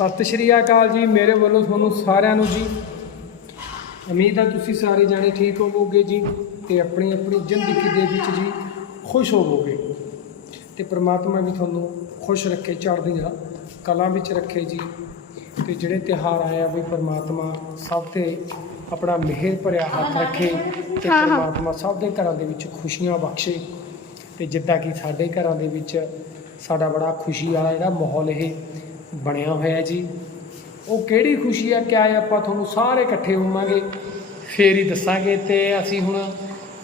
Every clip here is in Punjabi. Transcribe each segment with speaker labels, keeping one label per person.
Speaker 1: ਸਤਿ ਸ਼੍ਰੀ ਅਕਾਲ ਜੀ ਮੇਰੇ ਵੱਲੋਂ ਤੁਹਾਨੂੰ ਸਾਰਿਆਂ ਨੂੰ ਜੀ। ਉਮੀਦ ਹੈ ਤੁਸੀਂ ਸਾਰੇ ਜਾਣੇ ਠੀਕ ਹੋਵੋਗੇ ਜੀ ਤੇ ਆਪਣੀ ਆਪਣੀ ਜ਼ਿੰਦਗੀ ਦੇ ਵਿੱਚ ਜੀ ਖੁਸ਼ ਹੋਵੋਗੇ। ਤੇ ਪ੍ਰਮਾਤਮਾ ਵੀ ਤੁਹਾਨੂੰ ਖੁਸ਼ ਰੱਖੇ ਚੜ੍ਹਦੀਆਂ ਕਲਾ ਵਿੱਚ ਰੱਖੇ ਜੀ। ਤੇ ਜਿਹੜੇ ਤਿਹਾਰ ਆਇਆ ਵੀ ਪ੍ਰਮਾਤਮਾ ਸਭ ਤੇ ਆਪਣਾ ਮਿਹਰ ਭਰਿਆ ਹੱਥ ਰੱਖੇ ਤੇ ਪ੍ਰਮਾਤਮਾ ਸਭ ਦੇ ਘਰਾਂ ਦੇ ਵਿੱਚ ਖੁਸ਼ੀਆਂ ਬਖਸ਼ੇ। ਤੇ ਜਿੱਦਾਂ ਕਿ ਸਾਡੇ ਘਰਾਂ ਦੇ ਵਿੱਚ ਸਾਡਾ ਬੜਾ ਖੁਸ਼ੀ ਵਾਲਾ ਜਿਹੜਾ ਮਾਹੌਲ ਇਹ ਬਣਿਆ ਹੋਇਆ ਜੀ। ਉਹ ਕਿਹੜੀ ਖੁਸ਼ੀ ਆ ਕਿਆ ਆਪਾਂ ਤੁਹਾਨੂੰ ਸਾਰੇ ਇਕੱਠੇ ਹੋਵਾਂਗੇ ਫੇਰ ਹੀ ਦੱਸਾਂਗੇ ਤੇ ਅਸੀਂ ਹੁਣ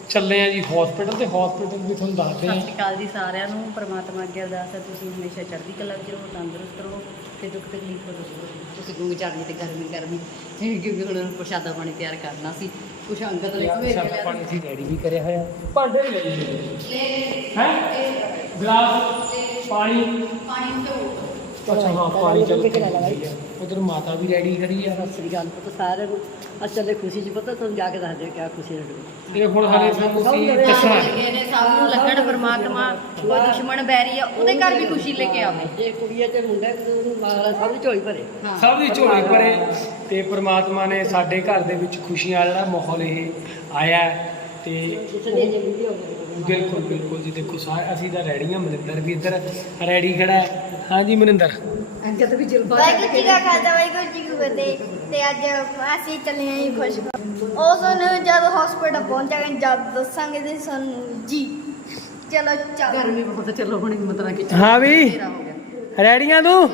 Speaker 1: ਚੱਲੇ ਆ ਜੀ ਹਸਪੀਟਲ ਤੇ। ਹਸਪੀਟਲ ਵੀ ਤੁਹਾਨੂੰ ਦੱਸਦੇ
Speaker 2: ਸਤਿ
Speaker 1: ਆ
Speaker 2: ਸ਼੍ਰੀ ਅਕਾਲ ਜੀ ਸਾਰਿਆਂ ਨੂੰ। ਪਰਮਾਤਮਾ ਅੱਗੇ ਅਰਦਾਸ ਹੈ ਤੁਸੀਂ ਹਮੇਸ਼ਾ ਚੜ੍ਹਦੀ ਕਲਾ ਵਿੱਚ ਰਹੋ ਤੰਦਰੁਸਤ ਰਹੋ ਤੇ ਦੁੱਖ ਤਕਲੀਫ ਤੋਂ ਦੂਰ ਰਹੋ। ਤੁਸੀਂ ਗੁੰਗ ਚੜ੍ਹਨੀ ਤੇ ਗਰਮੀ ਗਰਮੀ। ਕਿਉਂਕਿ ਹੁਣ ਪ੍ਰਸ਼ਾਦਾ ਪਾਣੀ ਤਿਆਰ ਕਰਨਾ ਸੀ। ਕੁਛ ਅੰਗਤ ਲਈ ਸਵੇਰ
Speaker 1: ਸਾਡਾ ਪਾਣੀ ਅਸੀਂ ਰੈਡੀ ਵੀ ਕਰਿਆ ਹੋਇਆ। ਭਾਂਡੇ ਵੀ ਲੈ ਹੈ? ਗਲਾਸ ਪਾਣੀ।
Speaker 2: ਪਾਣੀ ਤੋਂ
Speaker 1: ਅੱਛਾ ਹਾਂ ਪਾਣੀ ਚੱਲ ਉਧਰ ਮਾਤਾ ਵੀ ਰੈਡੀ ਖੜੀ ਆ।
Speaker 2: ਸਤਿ ਸ਼੍ਰੀ ਅਕਾਲ ਪੁੱਤ ਸਾਰਿਆਂ ਨੂੰ। ਅਸਲ ਦੇ ਖੁਸ਼ੀ ਚ ਪਤਾ ਤੁਹਾਨੂੰ ਜਾ ਕੇ ਦੱਸ ਦਿਓ ਕਿਆ ਖੁਸ਼ੀ ਲੱਗੀ
Speaker 1: ਇਹ ਹੁਣ ਹਲੇ ਸਾਨੂੰ ਤੁਸੀਂ ਦੱਸਣਾ।
Speaker 2: ਲੱਗੇ ਨੇ ਸਭ ਨੂੰ ਲੱਗਣ ਪਰਮਾਤਮਾ ਕੋਈ ਦੁਸ਼ਮਣ ਬੈਰੀ ਆ ਉਹਦੇ ਘਰ ਵੀ ਖੁਸ਼ੀ ਲੈ ਕੇ ਆਵੇ।
Speaker 3: ਜੇ ਕੁੜੀਆਂ ਤੇ ਮੁੰਡਾ ਉਹਨੂੰ ਮਾਗਲਾ ਸਭ ਦੀ ਝੋਲੀ ਭਰੇ।
Speaker 1: ਸਭ ਦੀ ਝੋਲੀ ਭਰੇ ਤੇ ਪ੍ਰਮਾਤਮਾ ਨੇ ਸਾਡੇ ਘਰ ਦੇ ਵਿੱਚ ਖੁਸ਼ੀਆਂ ਵਾਲਾ ਮਾਹੌਲ ਇਹ ਆਇਆ। ਹੈ ਤੇ ਬਿਲਕੁਲ ਬਿਲਕੁਲ ਜੀ ਦੇਖੋ ਸਾਰੇ ਅਸੀਂ ਤਾਂ ਰੈਡੀ ਮਨਿੰਦਰ ਵੀ ਇੱਧਰ ਰੈਡੀ ਖੜਾ ਹੈ। ਹਾਂਜੀ ਮਨਿੰਦਰ।
Speaker 3: ਅੰਗਤ ਵੀ ਜਲਵਾ
Speaker 4: ਵਾਹਿਗੁਰੂ ਜੀ ਕਾ ਖਾਲਸਾ ਵਾਹਿਗੁਰੂ ਜੀ ਕੀ ਫਤਿਹ। ਤੇ ਅੱਜ ਅਸੀਂ ਚੱਲੇ ਹਾਂ ਜੀ ਖੁਸ਼ ਉਹ ਸਾਨੂੰ ਜਦ ਹਸਪੀਟਲ ਪਹੁੰਚਾਂਗੇ ਜਦ ਦੱਸਾਂਗੇ ਤੇ ਸਾਨੂੰ ਜੀ। ਚਲੋ ਚੱਲ।
Speaker 2: ਗਰਮੀ ਬਹੁਤ ਚਲੋ ਹੁਣ ਮਤਲਬ ਕਿ
Speaker 1: ਹਾਂ ਵੀ।
Speaker 2: ਤੇਰਾ ਹੋ ਗਿਆ।
Speaker 1: ਰੈਡੀਆਂ ਤੂੰ?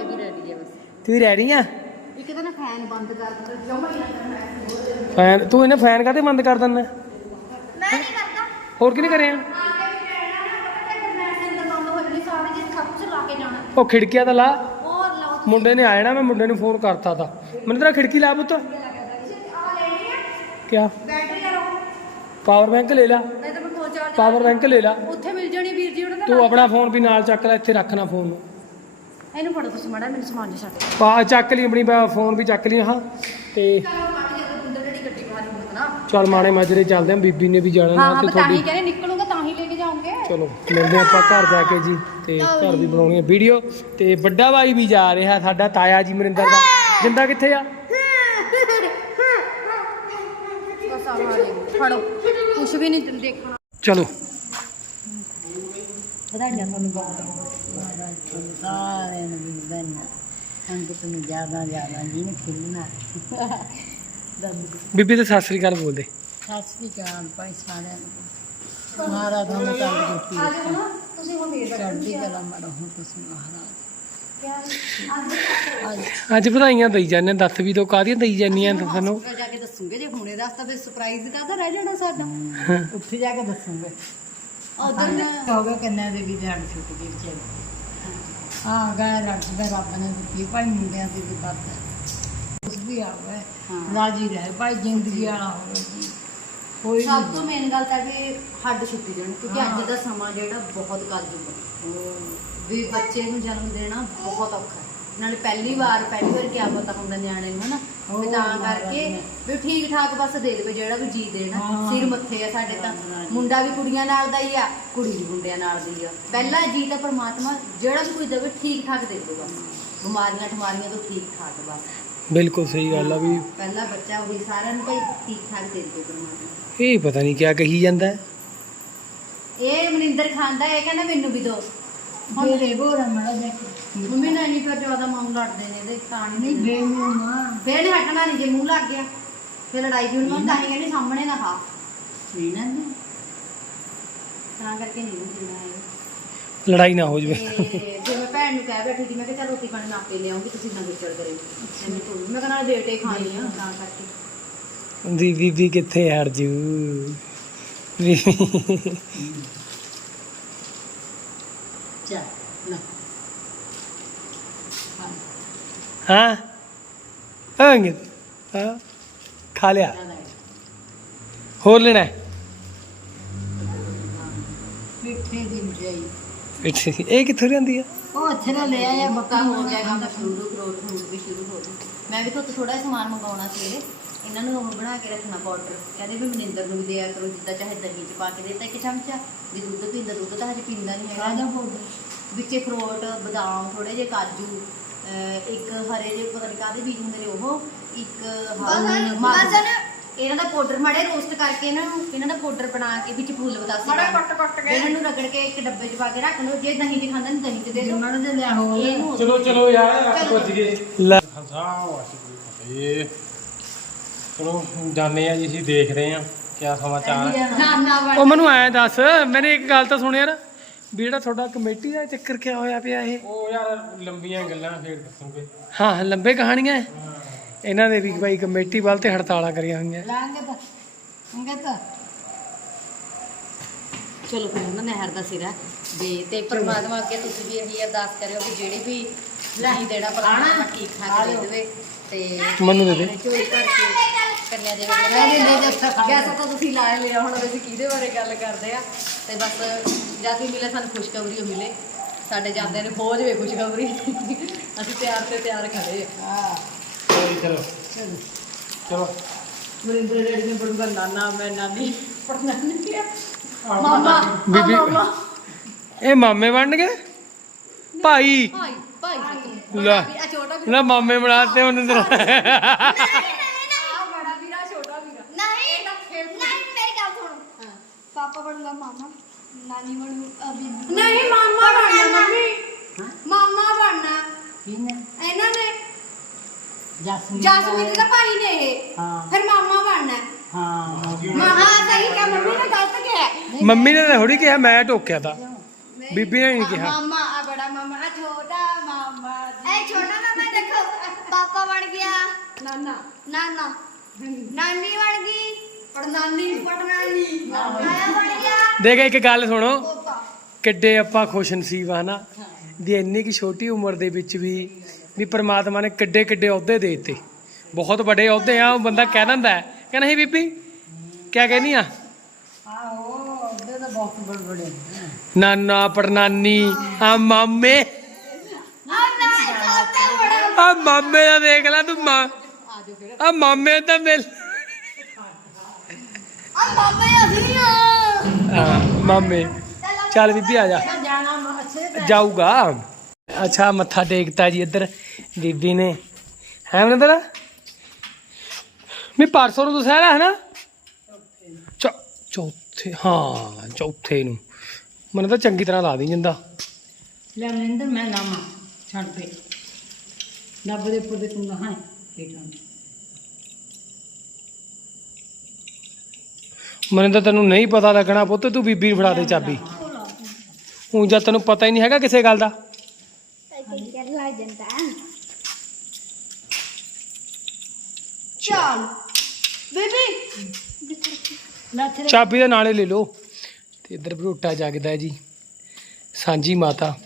Speaker 1: ਤੂੰ ਰੈਡੀ ਆ?
Speaker 2: ਇੱਕ ਤਾਂ ਨਾ ਫੈਨ ਬੰਦ ਕਰ ਦਿੱਤਾ ਜਮਾ ਹੀ ਨਾ
Speaker 1: ਫੈਨ ਤੂੰ ਇਹਨੇ ਫੈਨ ਕਾਤੇ ਬੰਦ ਕਰ ਦਿੰਦਾ? ਹੋਰ ਕੀ ਨਹੀਂ ਕਰਿਆ
Speaker 4: ਜੀ
Speaker 1: ਉਹ ਖਿੜਕੀਆਂ ਤਾਂ ਲਾ। ਮੁੰਡੇ ਨੇ ਆ ਜਾਣਾ ਮੈਂ ਮੁੰਡੇ ਨੂੰ ਫੋਨ ਕਰਤਾ ਤਾ। ਮੈਨੂੰ ਤੇਰਾ ਖਿੜਕੀ ਲਾ ਪੁੱਤ।
Speaker 4: ਆ ਲੈਣੀ ਆ
Speaker 1: ਕਿਆ? ਪਾਵਰ ਬੈਂਕ ਲੈ ਲਾ। ਪਾਵਰ ਬੈਂਕ ਲੈ ਲਾ।
Speaker 2: ਉੱਥੇ ਮਿਲ ਜਾਣੀ ਵੀਰ ਜੀ ਉਹਨਾਂ
Speaker 1: ਤੂੰ ਆਪਣਾ ਫੋਨ ਵੀ ਨਾਲ ਚੱਕ ਲੈ ਇੱਥੇ ਰੱਖਣਾ ਫੋਨ ਨੂੰ।
Speaker 2: ਇਹਨੂੰ ਫੜੋ ਤੁਸੀਂ ਮਾੜਾ ਮੈਨੂੰ ਸਮਾਨ ਜਿਹਾ ਛੱਡ
Speaker 1: ਪਾ ਚੱਕ ਲਈ ਆਪਣੀ ਫੋਨ ਵੀ ਚੱਕ ਲਈ ਹਾਂ। ਤੇ
Speaker 2: ਕੱਟ ਜੇ ਤੁੰਦਰ ਜਿਹੜੀ ਗੱਡੀ ਖਾ ਲਈ ਨਾ
Speaker 1: ਚੱਲ ਮਾਣੇ ਮਾਜਰੇ ਚੱਲਦੇ ਆਂ ਬੀਬੀ ਨੇ ਵੀ ਜਾਣਾ
Speaker 2: ਹਾਂ
Speaker 1: ਨਾ
Speaker 2: ਹਾਂ
Speaker 1: ਤੇ
Speaker 2: ਤਾਂ ਹੀ
Speaker 1: ਤੁਹਾਡੀ
Speaker 2: ਕਹਿੰਦੇ ਨਿਕਲੂਗਾ ਤਾਂ ਹੀ ਲੈ ਕੇ ਜਾਓਗੇ।
Speaker 1: ਚਲੋ ਮਿਲਦੇ ਆਪਾਂ ਘਰ ਜਾ ਕੇ ਜੀ ਤੇ ਘਰ ਵੀ ਬਣਾਉਣੀ ਹੈ ਵੀਡੀਓ ਤੇ ਵੱਡਾ ਭਾਈ ਵੀ ਜਾ ਰਿਹਾ ਸਾਡਾ ਤਾਇਆ ਜੀ ਮਰਿੰਦਰ ਦਾ। ਜਿੰਦਾ ਕਿੱਥੇ ਆ?
Speaker 2: ਬਸ ਆ ਫੜੋ। ਕੁਝ ਵੀ ਨਹੀਂ ਦੇਖਣਾ।
Speaker 1: ਚਲੋ।
Speaker 3: ਵਧਾਈਆਂ ਤੁਹਾਨੂੰ ਬਹੁਤ ਮਹਾਰਾਜ ਤੁਹਾਨੂੰ ਸਾਰਿਆਂ ਨੂੰ ਵੀ ਵਧਾਈਆਂ। ਨੂੰ ਜ਼ਿਆਦਾ ਜ਼ਿਆਦਾ ਜੀ ਨੇ ਖੇਲਣਾ।
Speaker 1: ਬੀਬੀ ਤੇ ਸਤਿ ਸ੍ਰੀ ਅਕਾਲ ਬੋਲਦੇ।
Speaker 3: ਸਤਿ ਸ੍ਰੀ ਅਕਾਲ ਭਾਈ ਸਾਰਿਆਂ ਨੂੰ। ਮਹਾਰਾਜ ਤੁਹਾਨੂੰ ਤੰਦਰੁਸਤੀ ਰੱਖੇ
Speaker 4: ਤੁਸੀਂ ਹੁਣ ਫੇਰ
Speaker 3: ਚੜ੍ਹਦੀ ਕਲਾ ਮਰੋ ਹੁਣ ਤੁਸੀਂ ਮਹਾਰਾਜ। ਅੱਜ
Speaker 1: ਅੱਜ ਵਧਾਈਆਂ ਦਈ ਜਾਂਦੇ ਦੱਸ ਵੀ ਦੋ ਕਾਹਦੀਆਂ ਦਈ ਜਾਂਦੀਆਂ ਤੁਹਾਨੂੰ
Speaker 2: ਜਾ ਕੇ ਦੱਸੂਗੇ ਜੇ ਹੁਣੇ ਰਸਤਾ ਤੇ ਸਰਪ੍ਰਾਈਜ਼ ਕਾਹਦਾ ਰਹਿ ਜਾਣਾ ਸਾਡਾ?
Speaker 3: ਉੱਥੇ ਜਾ ਕੇ ਦੱਸੂਗੇ।
Speaker 2: ਉਧਰ
Speaker 3: ਕਹੋਗੇ ਕਿੰਨੇ ਦੇ ਵੀ ਜਾਣ ਛੁੱਟ ਗਈ ਵਿਚਾਰੀ। ਹਾਂ। ਗਾਇ ਰੱਖਦਾ ਰੱਬ ਨੇ ਦਿੱਤੀ ਭਾਈ ਮੁੰਡਿਆਂ ਦੀ ਵੀ ਬਾਤ ਵੀ ਆਵੇ
Speaker 2: ਹਾਂ।
Speaker 3: ਰਾਜੀ ਰਹੇ ਭਾਈ ਜ਼ਿੰਦਗੀ ਵਾਲਾ ਹੋਵੇ ਜੀ। ਕੋਈ
Speaker 2: ਸਭ ਤੋਂ ਮੇਨ ਗੱਲ ਤਾਂ ਕਿ ਹੱਡ ਛੁੱਟੀ ਜਾਣ ਕਿਉਂਕਿ
Speaker 3: ਹਾਂ।
Speaker 2: ਅੱਜ ਦਾ ਸਮਾਂ ਜਿਹੜਾ ਬਹੁਤ ਕਲਯੁਗ ਵੀ ਬੱਚੇ ਨੂੰ ਜਨਮ ਦੇਣਾ ਬਹੁਤ ਔਖਾ ਹੈ। ਨਾਲੇ ਪਹਿਲੀ ਵਾਰ ਪਹਿਲੀ ਵਾਰ ਕਿਆ ਪਤਾ ਹੁੰਦਾ ਨਿਆਣੇ ਨੂੰ ਹਨਾ? ਵੀ ਤਾਂ ਕਰਕੇ। ਵੀ ਠੀਕ ਠਾਕ ਬਸ ਦੇ ਦੇਵੇ ਜਿਹੜਾ ਵੀ ਜੀ ਦੇਣਾ
Speaker 3: ਹਾਂ।
Speaker 2: ਸਿਰ ਮੱਥੇ ਆ ਸਾਡੇ ਤਾਂ। ਮੁੰਡਾ ਵੀ ਕੁੜੀਆਂ ਨਾਲ ਦਾ ਹੀ ਆ ਕੁੜੀ ਵੀ ਮੁੰਡਿਆਂ ਨਾਲ ਦੀ ਆ। ਪਹਿਲਾ ਜੀ ਤਾਂ ਪ੍ਰਮਾਤਮਾ ਜਿਹੜਾ ਵੀ ਕੋਈ ਦੇਵੇ ਠੀਕ ਠਾਕ ਦੇ ਦੋ ਬਸ ਬਿਮਾਰੀਆਂ ਠਮਾਰੀਆਂ ਤੋਂ ਠੀਕ ਠਾਕ ਬਸ।
Speaker 1: ਬਿਲਕੁਲ ਸਹੀ ਗੱਲ ਆ ਵੀ
Speaker 2: ਪਹਿਲਾ ਬੱਚਾ ਉਹੀ ਸਾਰਿਆਂ ਨੂੰ ਭਾਈ ਠੀਕ ਠਾਕ ਦੇ ਦੇ ਪ੍ਰਮਾਤਮਾ
Speaker 1: ਇਹ ਪਤਾ ਨਹੀਂ ਕਿਆ ਕਹੀ ਜਾਂਦਾ ਹੈ।
Speaker 2: ਇਹ ਮਨਿੰਦਰ ਖਾਂਦਾ ਇਹ ਕਹਿੰਦਾ ਮੈਨੂੰ ਵੀ ਦੋ।
Speaker 3: ਦੇ ਦੇ ਬੋਰਾ ਮੜਾ ਜਾ ਕੇ
Speaker 2: ਮੰਮੀ ਨਾਲ ਨਹੀਂ ਫਿਰ ਜ਼ਿਆਦਾ ਮਾਂ ਲੜਦੇ ਨੇ ਇਹਦੇ ਤਾਂ
Speaker 3: ਨਹੀਂ
Speaker 2: ਨਹੀਂ
Speaker 3: ਦੇ ਮੂੰਹ ਮਾਂ
Speaker 2: ਫੇਰ ਨੀ ਹਟਣਾ ਨਹੀਂ ਜੇ ਮੂੰਹ ਲੱਗ ਗਿਆ ਫਿਰ ਲੜਾਈ ਵੀ ਉਹਨਾਂ ਤਾਂ ਹੀ ਕਹਿੰਦੇ ਸਾਹਮਣੇ ਨਾ ਖਾ।
Speaker 3: ਨਹੀਂ ਨਾ।
Speaker 2: ਤਾਂ ਕਰਕੇ ਨਹੀਂ ਜਿੰਨਾ ਹੈ
Speaker 1: ਲੜਾਈ ਨਾ ਹੋ ਜਵੇ।
Speaker 2: ਭੈਣ ਨੂੰ ਕਹਿ ਬੈਠੀ ਸੀ ਮੈਂ ਕਿਹਾ ਚਲ ਰੋਟੀ ਪਾਣੀ ਆਪੇ ਲਿਆਉਂਗੀ ਤੁਸੀਂ ਨਾ ਵਿਚੜ ਕਰੇ ਮੈਂ ਮੈਂ ਕਹਿੰਦਾ ਨਾਲ ਡੇਟੇ ਖਾਣੀ ਆ ਤਾਂ ਕਰਕੇ।
Speaker 1: ਦੀ ਬੀਬੀ ਕਿੱਥੇ ਹਰ ਜੂ
Speaker 3: ਚਾ ਨਾ
Speaker 1: ਹਾਂ? ਆਂਗੇ ਹਾਂ ਖਾ ਲਿਆ। ਹੋਰ ਲੈਣਾ?
Speaker 3: ਮਿੱਠੇ ਦੀ
Speaker 1: ਇਹ ਕਿੱਥੋਂ ਲਿਆਂਦੀ ਆ?
Speaker 3: ਉਹ ਅੱਛੇ ਨਾਲ ਲੈ ਆਇਆ
Speaker 2: ਮੱਕਾ ਹੋ ਗਿਆ ਕੰਮ ਸ਼ੁਰੂ ਫਰੂਟ ਫਰੂਟ ਵੀ ਸ਼ੁਰੂ ਹੋ ਗਿਆ ਮੈਂ ਵੀ ਤੋਂ ਥੋੜਾ ਜਿਹਾ ਸਮਾਨ ਮੰਗਾਉਣਾ ਸੀ ਇਹਦੇ ਇਹਨਾਂ ਨੂੰ ਉਹ ਬਣਾ ਕੇ ਰੱਖਣਾ ਪਾਊਡਰ। ਕਹਿੰਦੇ ਵੀ ਮਨਿੰਦਰ ਨੂੰ ਵੀ ਦਿਆ ਕਰੋ ਜਿੱਦਾਂ ਚਾਹੇ ਦਹੀਂ ਚ ਪਾ ਕੇ ਦੇਤਾ ਇੱਕ ਚਮਚਾ। ਜੇ ਦੁੱਧ ਪੀਂਦਾ ਦੁੱਧ ਤਾਂ ਹਜੇ ਪੀਂਦਾ ਨਹੀਂ
Speaker 3: ਕਾਹਦਾ
Speaker 2: ਹੈਗਾ
Speaker 3: ਪਾਊਡਰ?
Speaker 2: ਵਿੱਚੇ ਅਖਰੋਟ ਬਦਾਮ ਥੋੜੇ ਜਿਹੇ ਕਾਜੂ ਇੱਕ ਹਰੇ ਜੇ ਪਤਾ ਨਹੀਂ ਕਾਹਦੇ ਬੀਜ ਹੁੰਦੇ ਨੇ ਉਹ। ਇੱਕ
Speaker 4: ਬਸ ਨਾ
Speaker 2: ਇਹਨਾਂ ਦਾ ਪਾਊਡਰ ਮਾੜੇ ਰੋਸਟ ਕਰਕੇ ਇਹਨਾਂ ਨੂੰ ਇਹਨਾਂ ਦਾ ਪਾਊਡਰ ਬਣਾ ਕੇ ਵਿੱਚ ਫੁੱਲ ਬਤਾਸੇ
Speaker 3: ਮਾੜਾ ਕੱਟ ਕੱਟ ਕੇ।
Speaker 2: ਇਹਨਾਂ ਨੂੰ ਰਗੜ ਕੇ ਇੱਕ ਡੱਬੇ 'ਚ ਪਾ ਕੇ ਰੱਖ ਲਓ। ਜੇ ਦਹੀਂ 'ਚ ਖਾਂਦਾ ਨਹੀਂ ਦਹੀਂ 'ਚ ਦੇ ਦਿਓ।
Speaker 3: ਉਹਨਾਂ ਦੇ ਲਿਆ ਹੋ
Speaker 2: ਇਹਨੂੰ
Speaker 5: ਚਲੋ ਚਲੋ ਯਾਰ
Speaker 2: ਚਲੋ।
Speaker 5: ਵੱਜ ਗਏ। ਜੀ ਚਲੋ ਜਾਣੇ ਆ ਜੀ ਅਸੀਂ ਦੇਖਦੇ ਆ ਕੀ ਸਮਾਚਾਰ
Speaker 3: ਨਾ ਨਾ
Speaker 1: ਉਹ ਮੈਨੂੰ ਐ ਦੱਸ ਮੈਨੇ ਇੱਕ ਗੱਲ ਤਾਂ ਸੁਣੀ ਯਾਰ। ਵੀ ਜਿਹੜਾ ਤੁਹਾਡਾ ਕਮੇਟੀ ਦਾ ਚੱਕਰ ਕਿਆ ਹੋਇਆ ਪਿਆ ਇਹ?
Speaker 5: ਉਹ ਯਾਰ ਲੰਬੀਆਂ ਗੱਲਾਂ ਫੇਰ ਦੱਸੂਗੇ।
Speaker 1: ਹਾਂ ਲੰਬੇ ਕਹਾਣੀਆਂ ਹੈ। ਇਹਨਾਂ ਦੇ ਵੀ ਭਾਈ ਕਮੇਟੀ ਵੱਲ ਤੇ ਹੜਤਾਲਾਂ ਕਰੀਆਂ ਹੋਈਆਂ।
Speaker 3: ਲਾਂਗੇ ਤਾਂ ਅੰਗੇ ਤਾਂ।
Speaker 2: ਚਲੋ ਫਿਰ ਉਹਨਾਂ ਨਹਿਰ ਦਾ ਸਿਰਾ ਦੇ ਤੇ ਪ੍ਰਮਾਤਮਾ ਅੱਗੇ ਤੁਸੀਂ ਵੀ ਇਹੀ ਅਰਦਾਸ ਕਰਿਓ ਕਿ ਜਿਹੜੀ ਵੀ ਨਹੀਂ ਦੇਣਾ ਪਲਾਣਾ ਠੀਕ ਠਾਕ ਦੇ ਦੇਵੇ ਤੇ
Speaker 1: ਮੈਨੂੰ ਦੇ ਦੇ।
Speaker 2: ਚੋਰੀ ਕਰਕੇ ਕੰਨਿਆ ਦੇ
Speaker 3: ਨਹੀਂ, ਨਹੀਂ, ਜਦ
Speaker 2: ਗੈਸ ਤਾਂ ਤੁਸੀਂ ਲਾ ਲਿਆ ਹੁਣ ਅਸੀਂ ਕਿਹਦੇ ਬਾਰੇ ਗੱਲ ਕਰਦੇ ਆ? ਤੇ ਬਸ ਜਦ ਵੀ ਮਿਲੇ ਸਾਨੂੰ ਖੁਸ਼ਖਬਰੀ ਓ ਮਿਲੇ। ਸਾਡੇ ਜਾਂਦੇ ਨੇ ਹੋ ਜਵੇ ਖੁਸ਼ਖਬਰੀ। ਅਸੀਂ ਤਿਆਰ ਤੇ ਤਿਆਰ ਖੜੇ ਆ।
Speaker 3: ਹਾਂ।
Speaker 5: ਚਲੋ।
Speaker 3: ਚਲੋ।
Speaker 5: ਚਲੋ
Speaker 2: ਮਰਿੰਦਰ ਡੈਡੀ ਨੇ ਪੜੂਗਾ ਨਾਨਾ ਮੈਂ ਨਾਨੀ ਪੜਨਾ ਨਹੀਂ ਆ। ਮਾਮਾ
Speaker 1: ਬੀਬੀ-
Speaker 2: ਆ ਮਾਮਾ।
Speaker 1: ਇਹ ਮਾਮੇ ਬਣ ਗਏ? ਭਾਈ।
Speaker 2: ਭਾਈ ਭਾਈ।
Speaker 1: ਲੈ।
Speaker 2: ਆ ਛੋਟਾ ਵੀ
Speaker 1: ਨਾ ਮਾਮੇ ਬਣਾਤੇ ਉਹਨੇ ਤਾਂ
Speaker 2: ਆ ਬੜਾ ਵੀਰਾ ਛੋਟਾ ਵੀਰਾ।
Speaker 4: ਨਹੀਂ ਨਹੀਂ ਮੇਰੀ ਗੱਲ ਸੁਣੋ। ਪਾਪਾ ਬਣੂਗਾ ਮਾਮਾ। ਨਾਨੀ ਬਣੂ ਅਭੀ
Speaker 2: ਨਹੀਂ ਮਾਮਾ ਬਣਨਾ ਮੰਮੀ। ਮਾਮਾ ਬਣਨਾ। ਇਹਨਾਂ ਨੇ
Speaker 3: ਜਸਮੀਨ
Speaker 2: ਜਸਮੀਨ ਦਾ ਭਾਈ ਨੇ ਇਹ।
Speaker 3: ਹਾਂ।
Speaker 2: ਫਿਰ ਮਾਮਾ ਬਣਨਾ
Speaker 3: ਹਾਂ।
Speaker 2: ਮਾਮਾ ਸਹੀ ਕਿਹਾ ਮੰਮੀ ਨੇ ਗਲਤ ਕਿਹਾ।
Speaker 1: ਮੰਮੀ ਨੇ ਥੋੜੀ ਕਿਹਾ ਮੈਂ ਟੋਕਿਆ ਤਾਂ। ਬੀਬੀ ਨੇ ਨਹੀਂ ਕਿਹਾ।
Speaker 2: ਮਾਮਾ ਆ ਬੜਾ ਮਾਮਾ ਆ ਛੋਟਾ ਮਾਮਾ
Speaker 4: ਐ ਛੋਟਾ ਮਾਮਾ ਦੇਖੋ ਪਾਪਾ ਬਣ ਗਿਆ।
Speaker 2: ਨਾਨਾ।
Speaker 4: ਨਾਨਾ। ਨਾਨੀ ਬਣ ਗਈ।
Speaker 2: ਪੜਨਾਨੀ
Speaker 4: ਪਟਨਾਨੀ ਆਇਆ ਬਣ ਗਿਆ।
Speaker 1: ਦੇਖ ਇੱਕ ਗੱਲ ਸੁਣੋ।
Speaker 4: ਪਾਪਾ।
Speaker 1: ਕਿੱਡੇ ਆਪਾਂ ਖੁਸ਼ ਨਸੀਬ ਆ ਨਾ ਦੀ ਇੰਨੀ ਕੀ ਛੋਟੀ ਉਮਰ ਦੇ ਵਿੱਚ ਵੀ ਵੀ ਪ੍ਰਮਾਤਮਾ ਨੇ ਕਿੱਡੇ ਕਿੱਡੇ ਅਹੁਦੇ ਦੇ ਦਿੱਤੇ। ਬਹੁਤ ਵੱਡੇ ਅਹੁਦੇ ਆ ਉਹ ਬੰਦਾ ਕਹਿ ਦਿੰਦਾ ਹੈ। ਕਿ ਨਹੀਂ ਬੀਬੀ ਕਿਆ ਕਹਿਨੀ ਆ?
Speaker 3: ਨੇ।
Speaker 1: ਨਾਨਾ ਪੜਨਾਨੀ ਆ ਮਾਮੇ।
Speaker 4: ਆ ਨਾ
Speaker 1: ਮਾਮੇ ਦਾ ਦੇਖ ਲੈ ਤੂੰ ਮਾਂ ਆ ਮਾਮੇ ਤਾਂ ਮਿਲ।
Speaker 4: ਆ ਹੀ ਅਸੀਂ ਆ।
Speaker 1: ਆ, ਮਾਮੇ। ਚੱਲ ਬੀਬੀ ਆ ਜਾ।
Speaker 3: ਜਾਣਾ ਮ- ਅੱਛੇ ਤੇ
Speaker 1: ਜਾਊਗਾ। ਅੱਛਾ ਮੱਥਾ ਟੇਕਤਾ ਜੀ ਇੱਧਰ ਬੀਬੀ ਨੇ। ਹੈ ਮਨਿੰਦਰ? ਮੈਂ ਪਰਸੋਂ ਨੂੰ ਦੁਸਹਿਰਾ ਹੈ ਨਾ? ਚੌਥੇ ਹਾਂ ਚੌਥੇ ਨੂੰ। ਮੈਨੂੰ ਤਾਂ ਚੰਗੀ ਤਰ੍ਹਾਂ ਲਾ ਦੀ ਜਿੰਦਾ।
Speaker 3: ਲੈ ਮਨਿੰਦਰ ਮੈਂ ਲਾਵਾਂ। ਛੱਡ ਦੇ। ਦੇ ਉੱਪਰ ਦੇ ਤੂੰ ਲਹਾਂ ਹੇਠਾਂ।
Speaker 1: ਮੈਨੂੰ ਤਾਂ ਤੈਨੂੰ ਨਹੀਂ ਪਤਾ ਲੱਗਣਾ ਪੁੱਤ ਤੂੰ ਬੀਬੀ ਨੂੰ ਫੜਾ ਦੇ ਚਾਬੀ। ਹੁਣ ਜਦ ਤੈਨੂੰ ਪਤਾ ਹੀ ਨਹੀਂ ਹੈਗਾ ਕਿਸੇ ਗੱਲ ਦਾ।
Speaker 4: ਚੱਲ। ਬੇਬੀ।
Speaker 1: ਚਾਬੀ ਦੇ ਨਾਲੇ ਲੈ ਲਓ। ਤੇ ਇੱਧਰ ਭਰੋਟਾ ਜਗਦਾ ਜੀ। ਸਾਂਝੀ ਮਾਤਾ।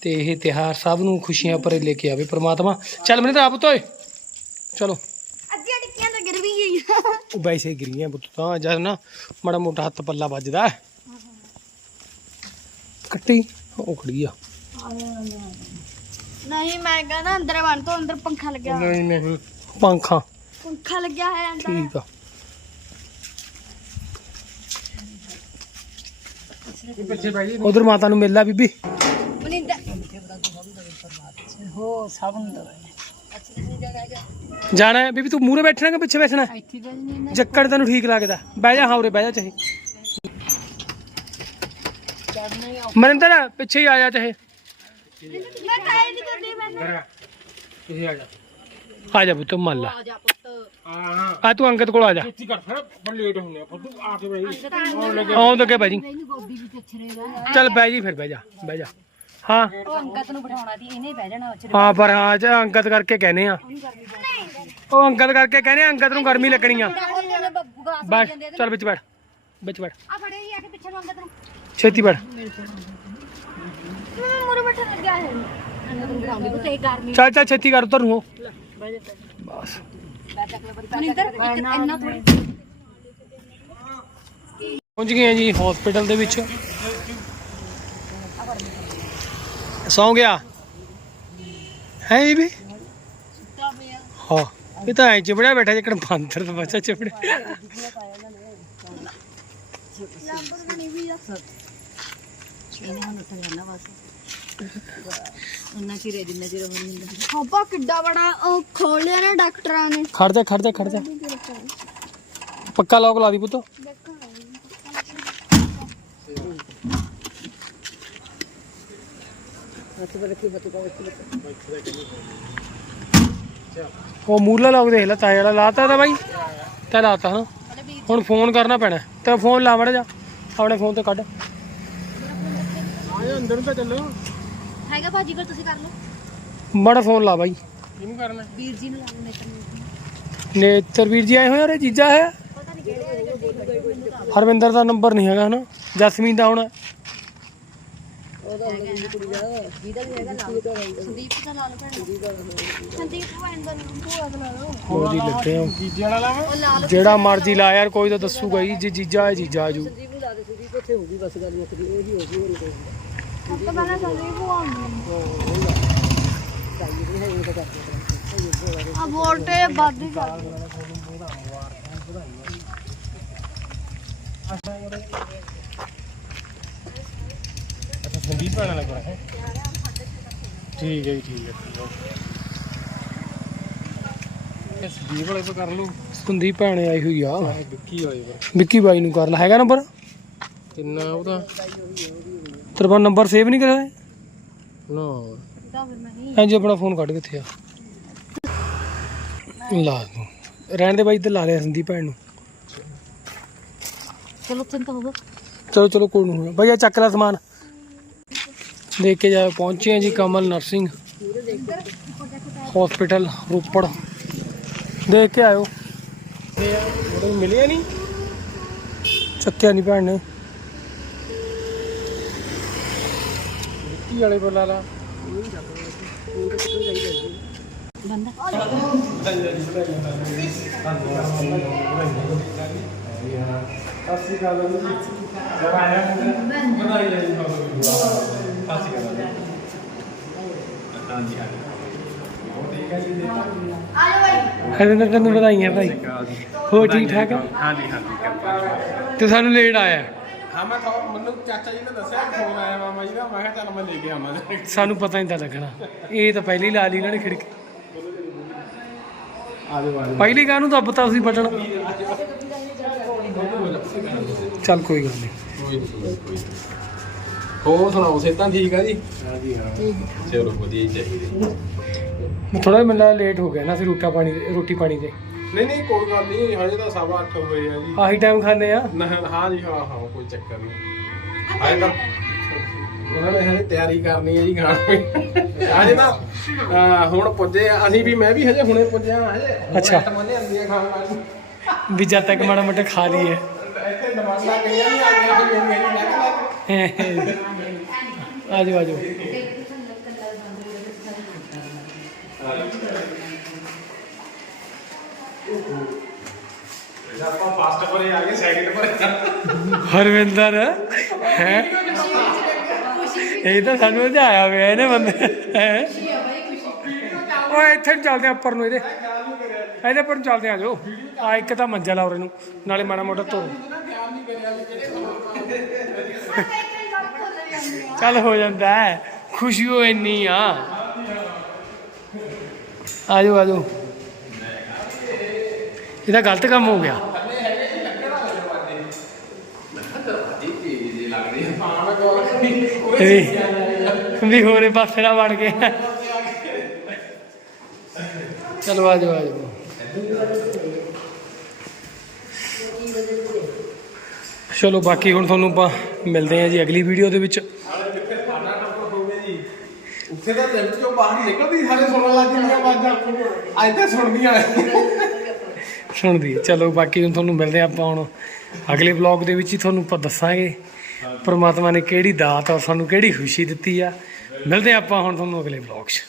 Speaker 1: ਤੇ ਇਹ ਤਿਹਾਰ ਸਭ ਨੂੰ ਖੁਸ਼ੀਆਂ ਭਰੇ ਲੈ ਕੇ ਆਵੇ ਪ੍ਰਮਾਤਮਾ। ਚੱਲ ਮੈਨੂੰ ਤਾਂ ਆਪ ਤੋਏ ਚਲੋ।
Speaker 4: ਅੱਧੀਆਂ ਟਿੱਕੀਆਂ ਤਾਂ ਗਿਰ ਵੀ ਗਈ
Speaker 1: ਉਹ ਵੈਸੇ ਗਿਰੀਆਂ ਪੁੱਤ ਤਾਂ ਜਦ ਨਾ ਮਾੜਾ ਮੋਟਾ ਹੱਥ ਪੱਲਾ ਵੱਜਦਾ। ਕੱਟੀ ਉਹ ਖੜੀ ਆ।
Speaker 4: ਨਹੀਂ ਮੈਂ ਕਹਿੰਦਾ ਅੰਦਰ ਬਣ ਤੋਂ ਅੰਦਰ ਪੰਖਾ ਲੱਗਿਆ ਹੋਇਆ।
Speaker 1: ਨਹੀਂ ਨਹੀਂ ਪੰਖਾਂ।
Speaker 4: ਪੰਖਾ ਲੱਗਿਆ ਹੈ ਅੰਦਰ।
Speaker 1: ਠੀਕ ਆ।
Speaker 5: ਪਿੱਛੇ ਬੈ ਜੀ
Speaker 1: ਉਧਰ ਮਾਤਾ ਨੂੰ ਮਿਲ ਲਾ ਬੀਬੀ।
Speaker 4: ਮਨਿੰਦਰ।
Speaker 3: ਹੋ ਸਭ ਨੂੰ ਦਵੇ
Speaker 1: ਜਾਣਾ ਹੈ। ਬੀਬੀ ਤੂੰ ਮੂਹਰੇ ਬੈਠਣਾ ਕਿ ਪਿੱਛੇ ਬੈਠਣਾ? ਹੈ?
Speaker 3: ਇੱਥੇ
Speaker 1: ਜੱਕੜ ਤੈਨੂੰ ਠੀਕ ਲੱਗਦਾ। ਬਹਿ ਜਾ ਹਾਂ ਉਰੇ ਬਹਿ ਜਾ ਚਾਹੇ। ਮਨਿੰਦਰ ਪਿੱਛੇ ਹੀ ਆ ਜਾ ਚਾਹੇ।
Speaker 4: ਮੈਂ ਕਾਇ ਨਹੀਂ ਕਰਦੀ ਮੈਂ
Speaker 5: ਇਹ ਆ ਜਾ।
Speaker 1: ਆ ਜਾ ਪੁੱਤ ਮੰਨ ਲਾ।
Speaker 2: ਆ ਜਾ ਪੁੱਤ।
Speaker 5: ਹਾਂ ਹਾਂ।
Speaker 1: ਆ ਤੂੰ ਅੰਗਤ ਕੋਲ ਆ ਜਾ।
Speaker 5: ਇੱਥੇ ਕਰ ਫਿਰ ਪਰ ਲੇਟ ਹੁੰਦੇ ਆ। ਫਿਰ ਤੂੰ ਆ ਕੇ ਬੈ ਜੀ। ਆਉਣ ਲੱਗੇ।
Speaker 1: ਜੀ।
Speaker 3: ਵੀ
Speaker 1: ਚੱਲ ਬਹਿ ਜੀ ਫਿਰ ਬਹਿ ਜਾ ਬਹਿ ਜਾ। ਹਾਂ।
Speaker 2: ਉਹ ਅੰਕਤ ਨੂੰ ਬਿਠਾਉਣਾ ਦੀ ਇਹਨੇ ਬਹਿ ਜਾਣਾ
Speaker 1: ਹਾਂ ਪਰ ਹਾਂ ਅੱਜ ਅੰਗਤ ਕਰਕੇ ਕਹਿੰਦੇ ਆ। ਉਹ ਅੰਗਤ ਕਰਕੇ ਕਹਿੰਦੇ ਆ, ਅੰਗਤ ਨੂੰ ਗਰਮੀ ਲੱਗਣੀ ਆ। ਬੈਠ ਚੱਲ ਵਿੱਚ ਬੈਠ ਵਿੱਚ ਬੈਠ।
Speaker 2: ਆ ਫੜੇ ਜੀ ਆ ਕੇ ਪਿੱਛੇ ਨੂੰ ਅੰਕਤ ਨੂੰ।
Speaker 1: ਛੇਤੀ ਬੈਠ।
Speaker 4: ਮੈਂ ਮੁਰ ਬੈਠਣ ਲੱਗਿਆ ਹੈ
Speaker 2: ਇਹ
Speaker 1: ਚੱਲ ਚੱਲ ਛੇਤੀ ਕਰ ਉਧਰ ਨੂੰ। ਹੋ ਬਸ।
Speaker 2: ਮਨਿੰਦਰ ਇੰਨਾ ਥੋੜੀ
Speaker 1: ਪਹੁੰਚ ਗਏ ਆ ਜੀ ਹਸਪੀਟਲ ਦੇ ਵਿੱਚ। ਸੌਂ ਗਿਆ? ਹੈ ਬੀਬੀ? ਹਾਂ ਇਹ ਤਾਂ ਐ ਚਿਬੜਿਆ ਬੈਠਾ ਜਿਕਣ ਬਾਂਦਰ ਦਾ ਬੱਚਾ ਚਿਬੜਿਆ
Speaker 4: ਲੰਬਰ ਨਹੀਂ ਵੀ
Speaker 2: ਬਸ। ਉਹਨਾਂ ਚਿਰ ਜਿੰਨਾ ਚਿਰ ਉਹ ਨਹੀਂ ਹੁੰਦਾ।
Speaker 4: ਪਾਪਾ ਕਿੱਡਾ ਬੜਾ ਉਹ ਖੋਲਿਆ ਨਾ ਡਾਕਟਰਾਂ ਨੇ।
Speaker 1: ਖੜ ਜਾ ਖੜ ਜਾ ਖੜ ਜਾ। ਪੱਕਾ ਲੋਕ ਲਾ ਦੀ ਪੁੱਤ। ਉਹ ਮੂਰਲਾ ਲੋਕ ਦੇਖ ਲੈ ਤਾਏ ਵਾਲਾ ਲਾਤਾ ਤਾਂ ਬਾਈ। ਤਾਂ ਲਾਤਾ ਹਾਂ। ਹੁਣ ਫੋਨ ਕਰਨਾ ਪੈਣਾ। ਤੇ ਫੋਨ ਲਾ ਵੜ ਜਾ। ਆਪਣੇ ਫੋਨ ਤੇ ਕੱਢ।
Speaker 5: ਅੰਦਰ ਨੂੰ ਤਾਂ ਚੱਲੋ।
Speaker 2: ਹੈਗਾ ਭਾਜੀ ਕੋਲ ਤੁਸੀਂ ਕਰ ਲਓ।
Speaker 1: ਮੜਾ ਫੋਨ ਲਾ ਬਾਈ।
Speaker 5: ਇਹਨੂੰ ਕਰਨਾ?
Speaker 2: ਵੀਰ ਜੀ ਨੂੰ ਲਾ ਲਓ ਨੇਤਰ ਨੂੰ।
Speaker 1: ਨੇਤਰ ਵੀਰ ਜੀ ਆਏ ਹੋਏ ਅਰੇ ਜੀਜਾ ਹੈ? ਹਰਵਿੰਦਰ ਦਾ ਨੰਬਰ ਨਹੀਂ ਹੈਗਾ ਹਨਾ। ਜਸਮੀਨ ਦਾ ਹੋਣਾ।
Speaker 2: ਸੰਦੀਪ ਦਾ ਲਾ ਲਓ ਭੈਣ
Speaker 4: ਸੰਦੀਪ ਭੈਣ ਦਾ ਭੂਆ ਦਾ ਲਾ ਲਓ
Speaker 1: ਉਹਦੀ ਲੱਗੇ ਆ।
Speaker 5: ਜੀਜੇ ਵਾਲਾ ਲਾਵਾਂ?
Speaker 2: ਉਹ ਲਾ ਲਓ
Speaker 1: ਜਿਹੜਾ ਮਰਜ਼ੀ ਲਾ ਯਾਰ ਕੋਈ ਤਾਂ ਦੱਸੂਗਾ ਹੀ ਜੇ ਜੀਜਾ ਹੈ ਜੀਜਾ
Speaker 4: ਸਭ ਤੋਂ ਪਹਿਲਾਂ ਸੰਦੀਪ ਆ ਵੱਧ ਹੀ
Speaker 5: ਅੱਛਾ ਵਾਲਾ ਕਰਾ ਹੈ ਠੀਕ ਹੈ ਜੀ ਠੀਕ ਹੈ। ਇਹ ਸੰਦੀਪ ਵਾਲੇ ਤੋਂ ਕਰ ਲੂ
Speaker 1: ਸੰਦੀਪ ਭੈਣ ਆਈ ਹੋਈ ਆ।
Speaker 5: ਵਿੱਕੀ ਹੋਏ ਵਾ
Speaker 1: ਵਿੱਕੀ ਬਾਈ ਨੂੰ ਕਰ ਲੈ ਹੈਗਾ ਨੰਬਰ
Speaker 5: ਕਿੰਨਾ ਉਹਦਾ?
Speaker 1: ਤੇਰੇ ਕੋਲ ਨੰਬਰ ਸੇਵ ਨਹੀਂ ਕਰਿਆ?
Speaker 5: ਨਾ।
Speaker 1: ਹਾਂਜੀ ਆਪਣਾ ਫੋਨ ਕੱਢ ਕਿੱਥੇ ਆ। ਲਾ ਦੂੰ। ਰਹਿਣ ਦੇ ਬਾਈ ਤੇ ਲਾ ਲਿਆ ਸੰਦੀਪ ਭੈਣ ਨੂੰ।
Speaker 2: ਚਲੋ ਉੱਥੇ ਤਾਂ ਹੋਵੋ
Speaker 1: ਚਲੋ ਚਲੋ ਕੋਈ ਨਹੀਂ ਭਈਆ ਚੱਕ ਲੈ ਸਮਾਨ। ਦੇਖ ਕੇ ਜਾ ਪਹੁੰਚੇ ਆ ਜੀ ਕਮਲ ਨਰਸਿੰਗ ਹਸਪੀਟਲ ਰੋਪੜ। ਦੇਖ ਕੇ ਆਇਓ।
Speaker 5: ਮਿਲਿਆ ਨਹੀਂ?
Speaker 1: ਚੱਕਿਆ ਨਹੀਂ ਭੈਣ ਨੇ।
Speaker 5: ਵਿੱਕੀ ਵਾਲੇ ਕੋਲ ਲਾ ਅਕਾਲ ਜੀ ਵਧਾਈ ਜੀ ਬਹੁਤ ਠੀਕ ਹੈ ਜੀ ਦੇਖਾ
Speaker 4: ਆ ਜਾ
Speaker 1: ਹਰਿੰਦਰ ਤੈਨੂੰ ਵਧਾਈਆਂ ਭਾਈ। ਹੋ ਠੀਕ ਠਾਕ ਆ?
Speaker 5: ਹਾਂਜੀ ਹਾਂਜੀ। ਕਿਰਪਾ
Speaker 1: ਤੇ ਸਾਨੂੰ ਲੇਟ ਆਇਆ।
Speaker 5: ਹਾਂ ਮੈਂ ਤਾਂ ਮੈਨੂੰ ਚਾਚਾ ਜੀ ਨੇ ਦੱਸਿਆ ਫੋਨ ਆਇਆ ਮਾਮਾ ਜੀ ਦਾ। ਮੈਂ ਕਿਹਾ ਚੱਲ ਮੈਂ ਲੈ ਕੇ ਆਵਾਂ ਜਰਾ।
Speaker 1: ਸਾਨੂੰ ਪਤਾ ਨਹੀਂ ਤਾਂ ਲੱਗਣਾ। ਇਹ ਤਾਂ ਪਹਿਲੀ ਲਾ ਲਈ ਇਹਨਾਂ ਨੇ ਖਿੜਕੀ।
Speaker 5: ਆ ਜਾਓ ਆ ਜਾਓ।
Speaker 1: ਪਹਿਲੀ ਕਾਹ ਨੂੰ ਦੱਬਤਾ ਤੁਸੀਂ ਬਟਨ ਚੱਲ ਕੋਈ ਗੱਲ ਨਹੀਂ।
Speaker 5: ਕੋਈ ਕੋਈ। ਹੋਰ ਸੁਣਾਓ ਸਿਹਤਾਂ ਠੀਕ ਆ ਜੀ? ਹਾਂਜੀ ਹਾਂ। ਚਲੋ ਵਧੀਆ ਹੀ ਚਾਹੀਦੇ।
Speaker 1: ਥੋੜਾ ਜਿਹਾ ਲੇਟ ਹੋ ਗਿਆ ਨਾ ਫਿਰ ਰੋਟਾ ਪਾਣੀ ਰੋਟੀ ਪਾਣੀ ਤੇ
Speaker 5: ਨਹੀਂ ਨਹੀਂ ਕੋਈ ਗੱਲ ਨਹੀਂ ਹਜੇ ਤਾਂ ਸਵਾ ਅੱਠ ਹੋਏ ਆ ਜੀ।
Speaker 1: ਆਹੀ ਟਾਈਮ ਖਾਂਦੇ ਆ?
Speaker 5: ਨਾ ਹਾਂ ਜੀ ਹਾਂ ਹਾਂ ਕੋਈ ਚੱਕਰ ਨਹੀਂ। ਆਏ ਤਾਂ ਉਹਨਾਂ ਨੇ ਹਜੇ ਤਿਆਰੀ ਕਰਨੀ ਹੈ ਜੀ ਖਾਣ ਦੀ। ਹਜੇ ਤਾਂ ਅਹ, ਹੁਣ ਪੁੱਜੇ ਆ, ਅਸੀਂ ਵੀ ਮੈਂ ਵੀ ਹਜੇ ਹੁਣੇ ਪੁੱਜਿਆ ਹਜੇ।
Speaker 1: ਅੱਛਾ।
Speaker 5: ਟਮਾਲੇ ਆਂਦੀਆਂ ਖਾਣ ਵਾਲੀ।
Speaker 1: ਵੀ ਜਦ ਤੱਕ ਮਾੜਾ ਮੋਟਾ ਖਾ ਲਈਏ।
Speaker 5: ਇੱਥੇ ਡਿਮਾਂਡਾਂ ਕਈਆਂ ਨਹੀਂ ਆਉਂਦੀਆਂ ਹੋਈਆਂ ਮੇਰੀ ਲੱਗ ਲੱਗ
Speaker 1: ਆਜੋ ਆਜੋ।
Speaker 5: ਆਪਾਂ ਫਾਸਟ ਪਰੇ ਆ ਗਏ ਸੈਕਿੰਡ ਪਰੇ
Speaker 1: ਹਰਵਿੰਦਰ, ਹੈ? ਇਹ ਤਾਂ ਸਾਨੂੰ ਸਮਝਾਇਆ ਹੋਇਆ ਇਹਨੇ ਬੰਦੇ, ਹੈ? ਓਏ, ਇੱਥੇ ਨੂੰ ਚੱਲਦੇ ਉੱਪਰ ਨੂੰ ਇਹਦੇ। ਇਹਦੇ ਉੱਪਰ ਨੂੰ ਚੱਲਦੇ ਆ ਜਾਓ। ਆ ਇੱਕ ਤਾਂ ਮੰਜਾ ਆ ਉਰੇ ਨੂੰ ਨਾਲੇ ਮਾੜਾ ਮੋਟਾ ਧੋ। ਚੱਲ ਹੋ ਜਾਂਦਾ ਹੈ, ਖੁਸ਼ੀ ਹੋ ਇੰਨੀ ਆ। ਆਜੋ ਆਜੋ ਇਹਦਾ ਗਲਤ ਕੰਮ ਹੋ ਗਿਆ। ਵੀ ਵੀ ਹੋਰੇ ਪਾਸੇ ਨਾ ਬਣ ਗਿਆ ਚਲੋ ਆ ਜਾਓ ਆ ਜਾਓ। ਚਲੋ ਬਾਕੀ ਹੁਣ ਤੁਹਾਨੂੰ ਆਪਾਂ ਮਿਲਦੇ ਹਾਂ ਜੀ ਅਗਲੀ ਵੀਡੀਓ ਦੇ ਵਿੱਚ।
Speaker 5: ਉੱਥੇ ਤਾਂ ਲਿਫਟ ਚੋਂ ਬਾਹਰ ਨਿਕਲਦੀ ਹਾਲੇ ਸੁਣਨ ਲੱਗ ਜਾਂਦੀਆਂ ਆਵਾਜ਼ਾਂ। ਅੱਜ ਤਾਂ ਸੁਣਦੀਆਂ
Speaker 1: ਸੁਣਦੀ। ਚਲੋ ਬਾਕੀ ਹੁਣ ਤੁਹਾਨੂੰ ਮਿਲਦੇ ਆਪਾਂ ਹੁਣ ਅਗਲੇ ਵਲੌਗ ਦੇ ਵਿੱਚ ਹੀ ਤੁਹਾਨੂੰ ਆਪਾਂ ਦੱਸਾਂਗੇ। ਪਰਮਾਤਮਾ ਨੇ ਕਿਹੜੀ ਦਾਤ ਔਰ ਸਾਨੂੰ ਕਿਹੜੀ ਖੁਸ਼ੀ ਦਿੱਤੀ ਆ। ਮਿਲਦੇ ਹਾਂ ਆਪਾਂ ਹੁਣ ਤੁਹਾਨੂੰ ਅਗਲੇ ਵਲੌਗ 'ਚ।